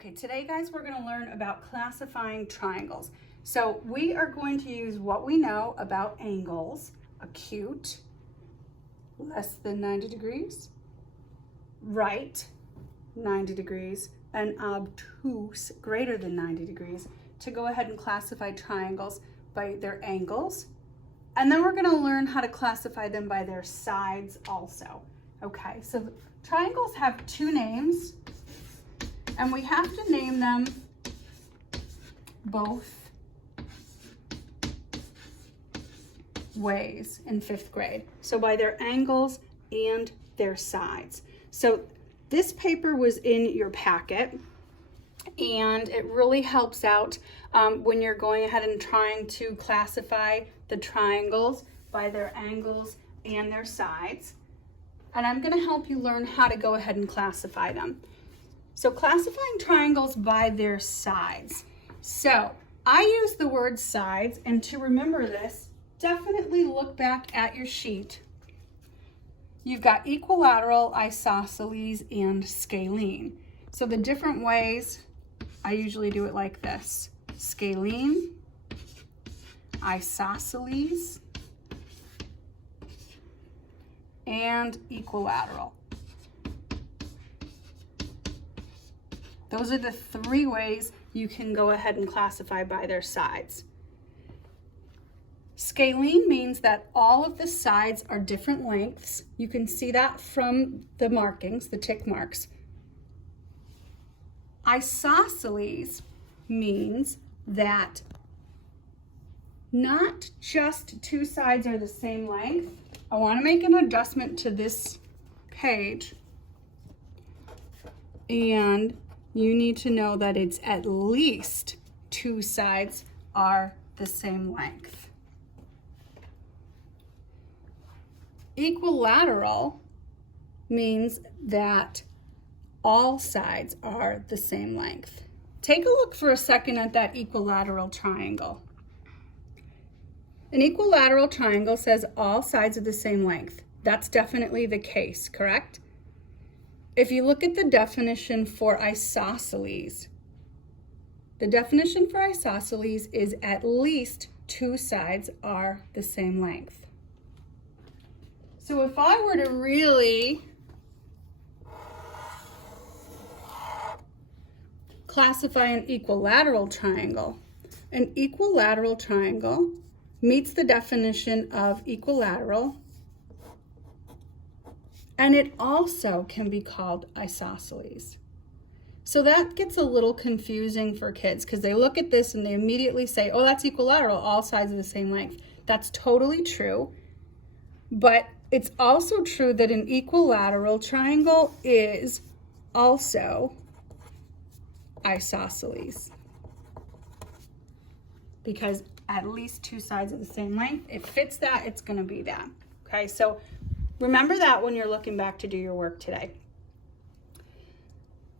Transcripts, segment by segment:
Okay, today guys, we're going to learn about classifying triangles. So we are going to use what we know about angles: acute, less than 90 degrees, right, 90 degrees, and obtuse, greater than 90 degrees, to go ahead and classify triangles by their angles. And then we're going to learn how to classify them by their sides also. Okay, so triangles have two names, and we have to name them both ways in 5th grade. So by their angles and their sides. So this paper was in your packet, and it really helps out when you're going ahead and trying to classify the triangles by their angles and their sides. And I'm going to help you learn how to go ahead and classify them. So classifying triangles by their sides. So I use the word sides, and to remember this, definitely look back at your sheet. You've got equilateral, isosceles, and scalene. So the different ways, I usually do it like this: scalene, isosceles, and equilateral. Those are the 3 ways you can go ahead and classify by their sides. Scalene means that all of the sides are different lengths. You can see that from the markings, the tick marks. Isosceles means that not just 2 sides are the same length. I want to make an adjustment to this page, and you need to know that it's at least 2 sides are the same length. Equilateral means that all sides are the same length. Take a look for a second at that equilateral triangle. An equilateral triangle says all sides are the same length. That's definitely the case, correct? If you look at the definition for isosceles, the definition for isosceles is at least 2 sides are the same length. So if I were to really classify an equilateral triangle meets the definition of equilateral, and it also can be called isosceles. So that gets a little confusing for kids because they look at this and they immediately say, oh, that's equilateral, all sides are the same length. That's totally true, but it's also true that an equilateral triangle is also isosceles, because at least 2 sides are the same length. It fits that, it's going to be that. Okay, so remember that when you're looking back to do your work today.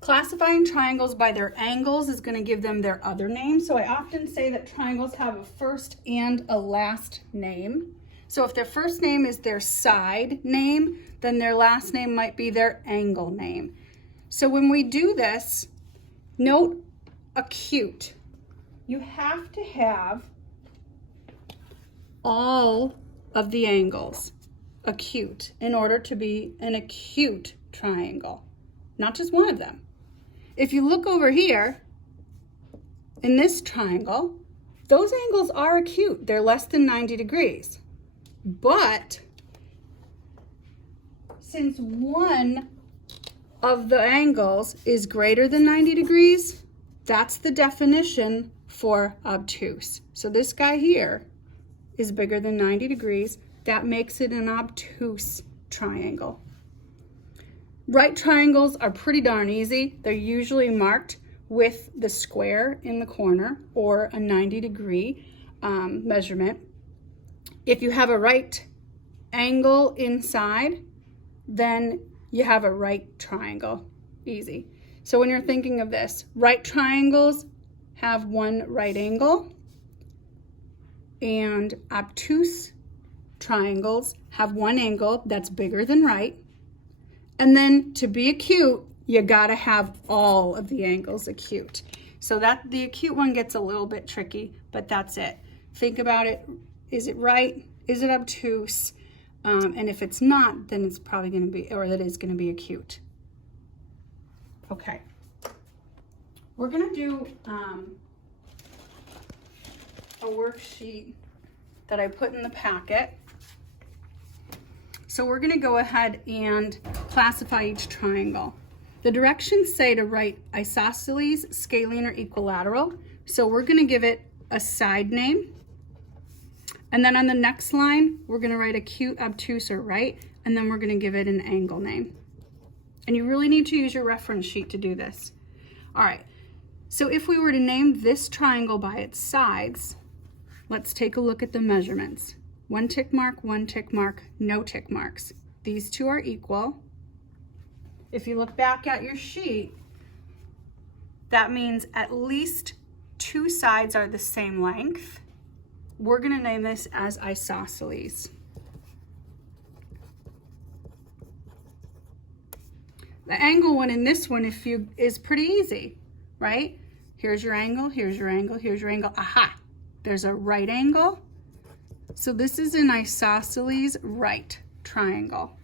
Classifying triangles by their angles is going to give them their other name. So I often say that triangles have a first and a last name. So if their first name is their side name, then their last name might be their angle name. So when we do this, note acute. You have to have all of the angles acute in order to be an acute triangle, not just one of them. If you look over here in this triangle, those angles are acute. They're less than 90 degrees. But since one of the angles is greater than 90 degrees, that's the definition for obtuse. So this guy here is bigger than 90 degrees. That makes it an obtuse triangle. Right triangles are pretty darn easy. They're usually marked with the square in the corner or a 90-degree measurement. If you have a right angle inside, then you have a right triangle. Easy. So when you're thinking of this, right triangles have one right angle, and obtuse triangles have one angle that's bigger than right. And then to be acute, you gotta have all of the angles acute. So that the acute one gets a little bit tricky, but that's it. Think about it. Is it right? Is it obtuse? And if it's not, then it's probably going to be, or that is going to be acute. Okay. We're going to do a worksheet that I put in the packet. So we're going to go ahead and classify each triangle. The directions say to write isosceles, scalene, or equilateral. So we're going to give it a side name. And then on the next line, we're going to write acute, obtuse, or right. And then we're going to give it an angle name. And you really need to use your reference sheet to do this. All right. So if we were to name this triangle by its sides, let's take a look at the measurements. 1 tick mark, 1 tick mark, no tick marks. These two are equal. If you look back at your sheet, that means at least 2 sides are the same length. We're going to name this as isosceles. The angle one in this one is pretty easy, right? Here's your angle, here's your angle, here's your angle. Aha! There's a right angle. So this is an isosceles right triangle.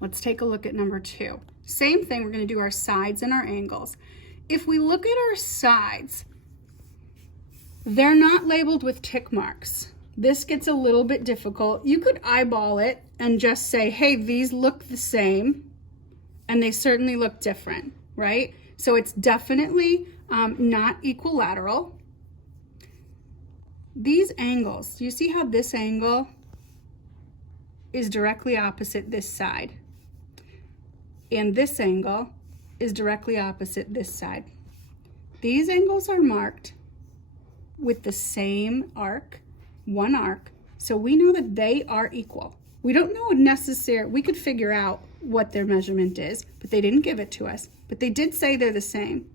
Let's take a look at number 2. Same thing, we're going to do our sides and our angles. If we look at our sides, they're not labeled with tick marks. This gets a little bit difficult. You could eyeball it and just say, hey, these look the same, and they certainly look different, right? So it's definitely not equilateral. These angles, do you see how this angle is directly opposite this side? And this angle is directly opposite this side. These angles are marked with the same arc, one arc, so we know that they are equal. We don't know necessarily, we could figure out what their measurement is, but they didn't give it to us, but they did say they're the same.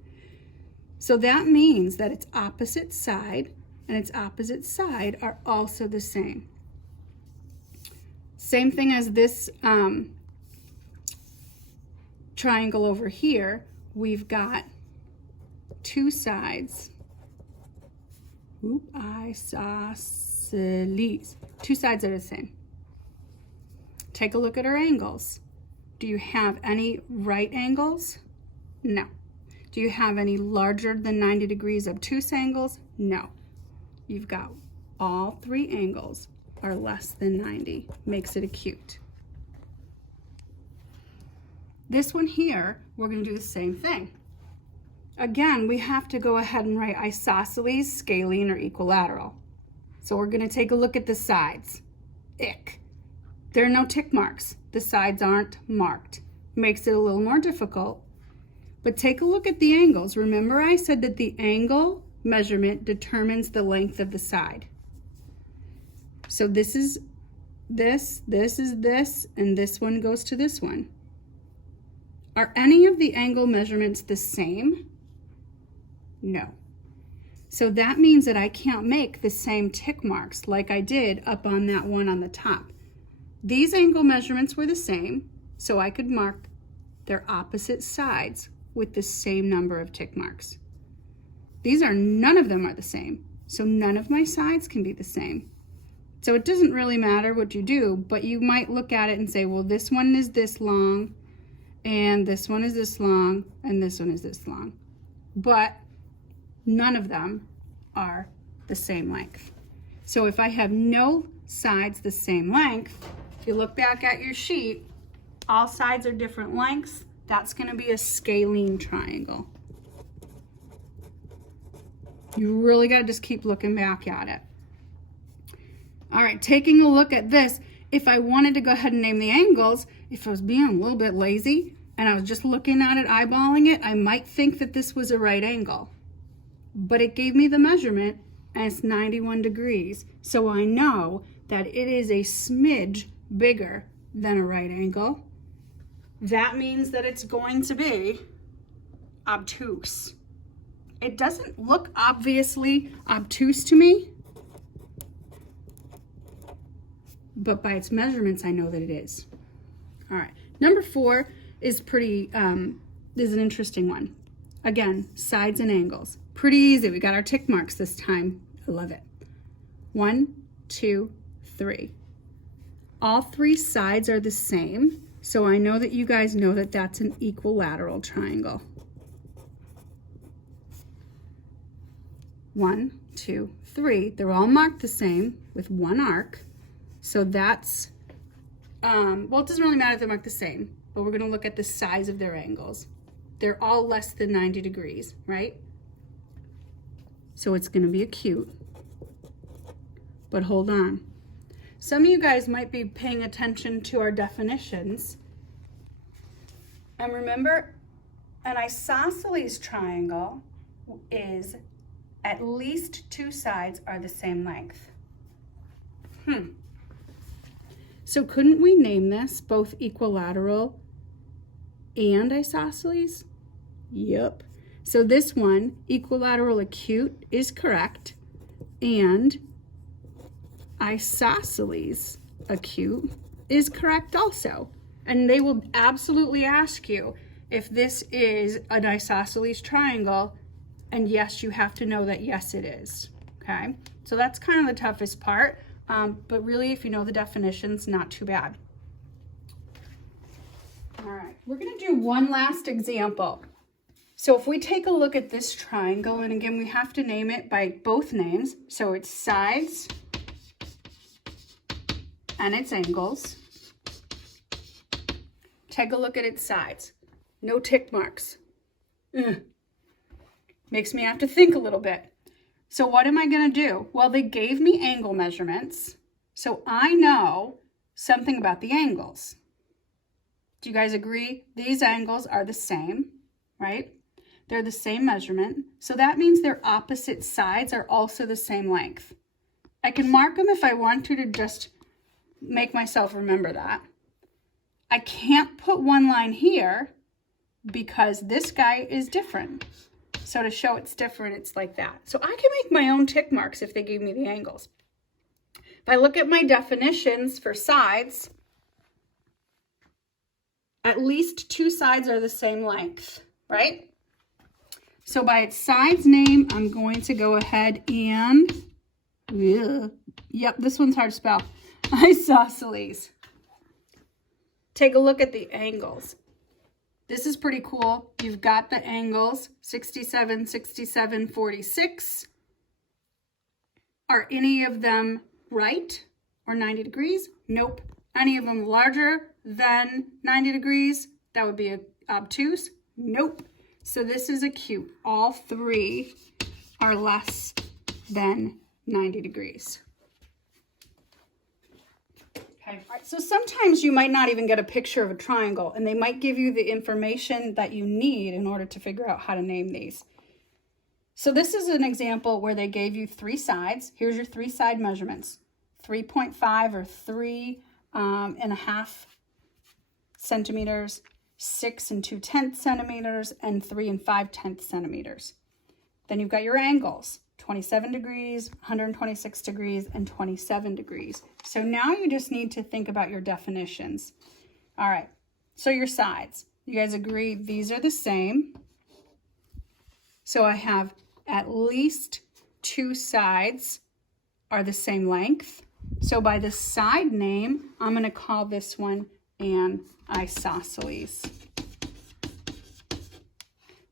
So that means that its opposite side and its opposite side are also the same. Same thing as this triangle over here, we've got 2 sides. Isosceles. 2 sides are the same. Take a look at our angles. Do you have any right angles? No. Do you have any larger than 90 degrees obtuse angles? No. You've got all 3 angles are less than 90. Makes it acute. This one here, we're going to do the same thing. Again, we have to go ahead and write isosceles, scalene, or equilateral. So we're going to take a look at the sides. Ick. There are no tick marks. The sides aren't marked. Makes it a little more difficult. But take a look at the angles. Remember I said that the angle measurement determines the length of the side. So this is this is this, and this one goes to this one. Are any of the angle measurements the same? No. So that means that I can't make the same tick marks like I did up on that one on the top. These angle measurements were the same, so I could mark their opposite sides with the same number of tick marks. None of them are the same, so none of my sides can be the same. So it doesn't really matter what you do, but you might look at it and say, well, this one is this long, and this one is this long, and this one is this long. But none of them are the same length. So if I have no sides the same length, if you look back at your sheet, all sides are different lengths. That's going to be a scalene triangle. You really got to just keep looking back at it. All right, taking a look at this, if I wanted to go ahead and name the angles, if I was being a little bit lazy and I was just looking at it, eyeballing it, I might think that this was a right angle. But it gave me the measurement and it's 91 degrees. So I know that it is a smidge bigger than a right angle. That means that it's going to be obtuse. It doesn't look obviously obtuse to me, but by its measurements, I know that it is. All right, number 4, is is an interesting one. Again, sides and angles. Pretty easy. We got our tick marks this time. I love it. 1, 2, 3. All 3 sides are the same, so I know that you guys know that that's an equilateral triangle. 1, 2, 3. They're all marked the same with one arc. So that's, well, it doesn't really matter if they're marked the same, but we're going to look at the size of their angles. They're all less than 90 degrees, right? So it's going to be acute. But hold on. Some of you guys might be paying attention to our definitions. And remember, an isosceles triangle is at least 2 sides are the same length. So couldn't we name this both equilateral and isosceles? Yep. So this one, equilateral acute, is correct, and isosceles acute is correct also. And they will absolutely ask you if this is an isosceles triangle, and yes, you have to know that yes it is. Okay, so that's kind of the toughest part, but really if you know the definitions, not too bad. All right, we're going to do one last example. So if we take a look at this triangle, and again we have to name it by both names, so it's sides and its angles. Take a look at its sides. No tick marks. Makes me have to think a little bit. So what am I going to do? Well, they gave me angle measurements, so I know something about the angles. Do you guys agree? These angles are the same, right? They're the same measurement, so that means their opposite sides are also the same length. I can mark them if I want to just make myself remember that. I can't put one line here because this guy is different. So to show it's different, it's like that. So I can make my own tick marks if they gave me the angles. If I look at my definitions for sides, at least 2 sides are the same length, right? So by its sides name, I'm going to go ahead and, yep, this one's hard to spell, isosceles. Take a look at the angles. This is pretty cool. You've got the angles, 67, 67, 46. Are any of them right or 90 degrees? Nope. Any of them larger than 90 degrees? That would be obtuse? Nope. So this is acute. All 3 are less than 90 degrees. Okay. All right, so sometimes you might not even get a picture of a triangle, and they might give you the information that you need in order to figure out how to name these. So this is an example where they gave you 3 sides. Here's your 3 side measurements. 3.5 or 3.5 centimeters, 6 2/10 centimeters, and 3 5/10 centimeters. Then you've got your angles. 27 degrees, 126 degrees, and 27 degrees. So now you just need to think about your definitions. All right, so your sides. You guys agree these are the same. So I have at least 2 sides are the same length. So by the side name, I'm going to call this one an isosceles.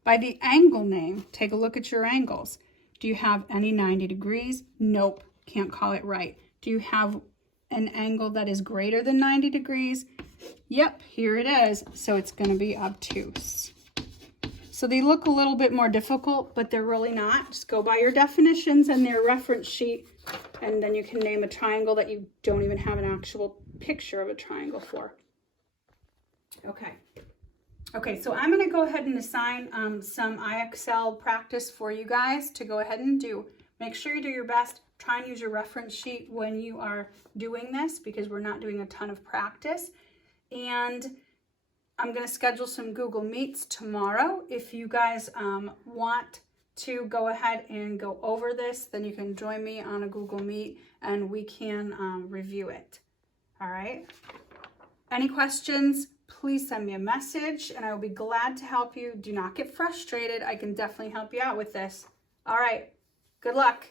By the angle name, take a look at your angles. Do you have any 90 degrees? Nope, can't call it right. Do you have an angle that is greater than 90 degrees? Yep, here it is. So it's going to be obtuse. So they look a little bit more difficult, but they're really not. Just go by your definitions and their reference sheet, and then you can name a triangle that you don't even have an actual picture of a triangle for. Okay, so I'm going to go ahead and assign some IXL practice for you guys to go ahead and do. Make sure you do your best. Try and use your reference sheet when you are doing this because we're not doing a ton of practice. And I'm going to schedule some Google Meets tomorrow. If you guys want to go ahead and go over this, then you can join me on a Google Meet and we can review it. All right. Any questions? please send me a message and I will be glad to help you. Do not get frustrated. I can definitely help you out with this. All right, good luck.